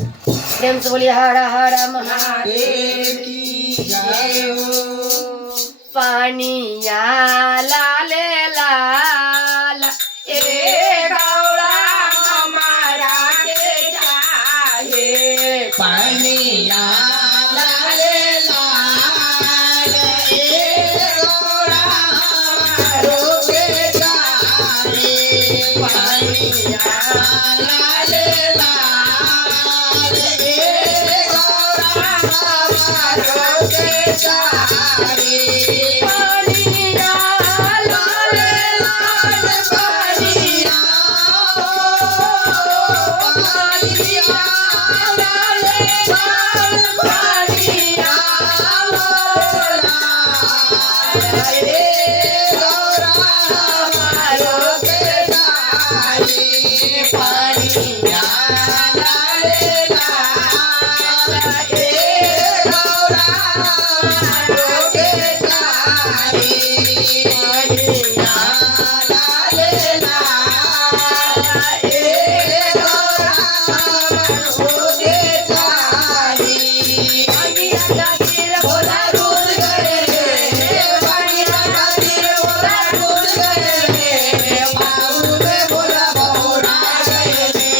प्रेम से बोलिए हर हर महादेव की जय हो। पानिया लाल लाल ए गौरा हमारा के चाहे पानिया लाल लाल ए गौरा हमारो के चाहे पानिया लाल लाल ए गौरा हमारो के चाहे पानिया लाल लाल पानिया पानिया लाल लाल पानिया रे गौरा हमारो के चाहे पानिया लाल लाल ए गौरा हमारो के चाहे पानिया लाल लाल ए गौरा हमारो के चाहे पानिया खातिर भोला रोज गए रे पानिया खातिर भोला रोज गए रे फागुन में भोला बहुरा गए रे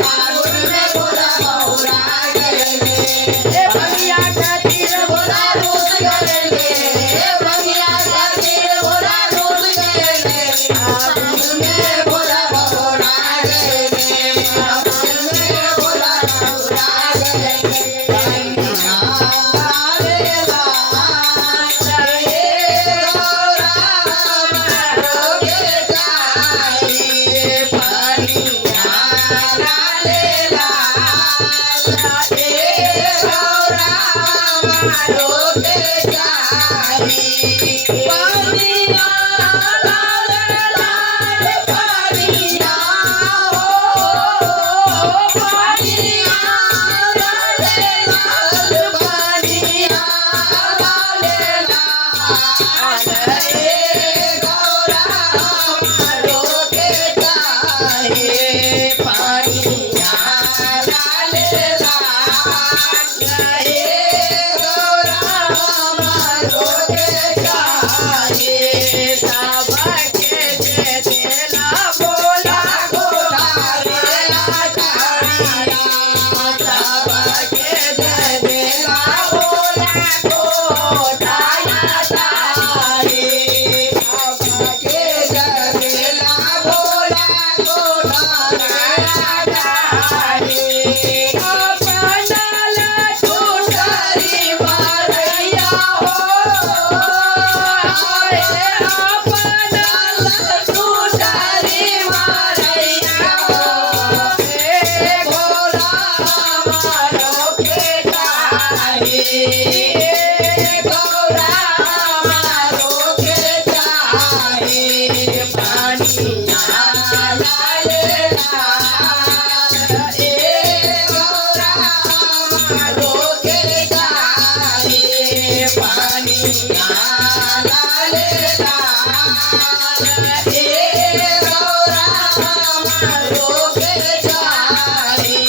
फागुन में भोला बहुरा गए रे पानिया खातिर भोला रोज गए रे पानिया खातिर भोला रोज गए रे फागुन में भोला बहुरा गए रे फागुन में भोला बहुरा गए रे पानिया लाल लाल ए गौरा हमारो के चाहे पानिया लाल लाल ए गौरा हमारो के चाहे पानिया लाल लाल पानिया हो पानिया लाल लाल पानिया लाल लाल ए गौरा हमारो के चाहे पानिया लाल लाल ए गौरा हमारो के चाहे सबके दे देला बोला गोला रे लाचारिया सबके दे देला भोला गोटाया तारे सबके दे देला भोला गोटाया तारे अपनल टूटरी मारैया हो आए अपनल टूटरी मारैया हो ए भोला हमारो के चाहे ए गौरा हमारो के चाहे पानिया लाल लाल ए गौरा हमारो के चाहे पानिया लाल लाल ए गौरा हमारो के चाहे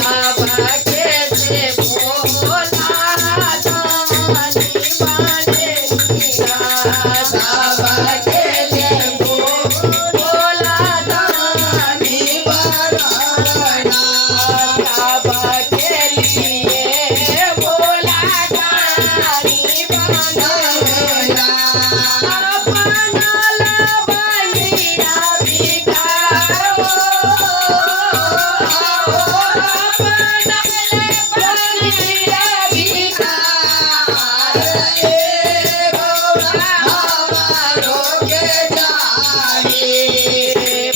सबके दे बोला दानी बाले सबके दे बोला दानी बरना सबके लिए बोला दानी बरना अपनल बनिया बिगाओ अपनल बनिया बिकार ए गौरा हमारो के चाहे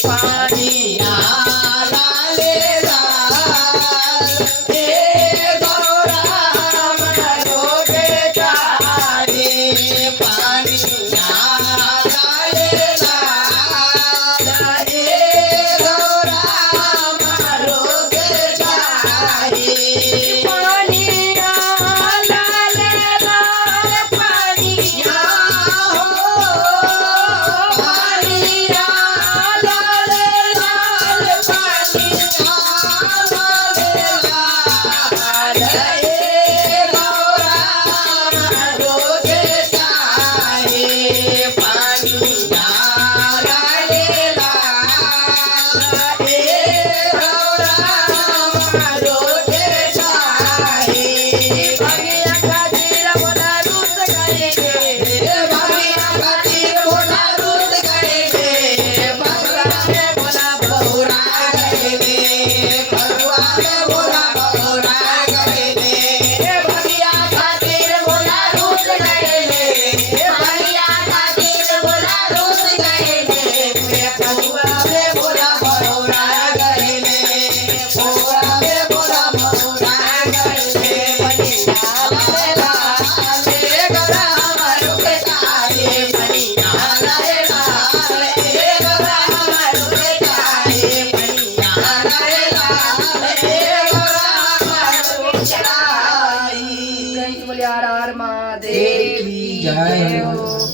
पानिया लाल लाल ए गौरा हमारो के चाहे पानिया लाल लाल ए गौरा हमारो के चाहे पानिया लाल लाल पानिया पानिया लाल लाल पानिया लाल બોલે હર હર મહાદેવ દેવ કી જય.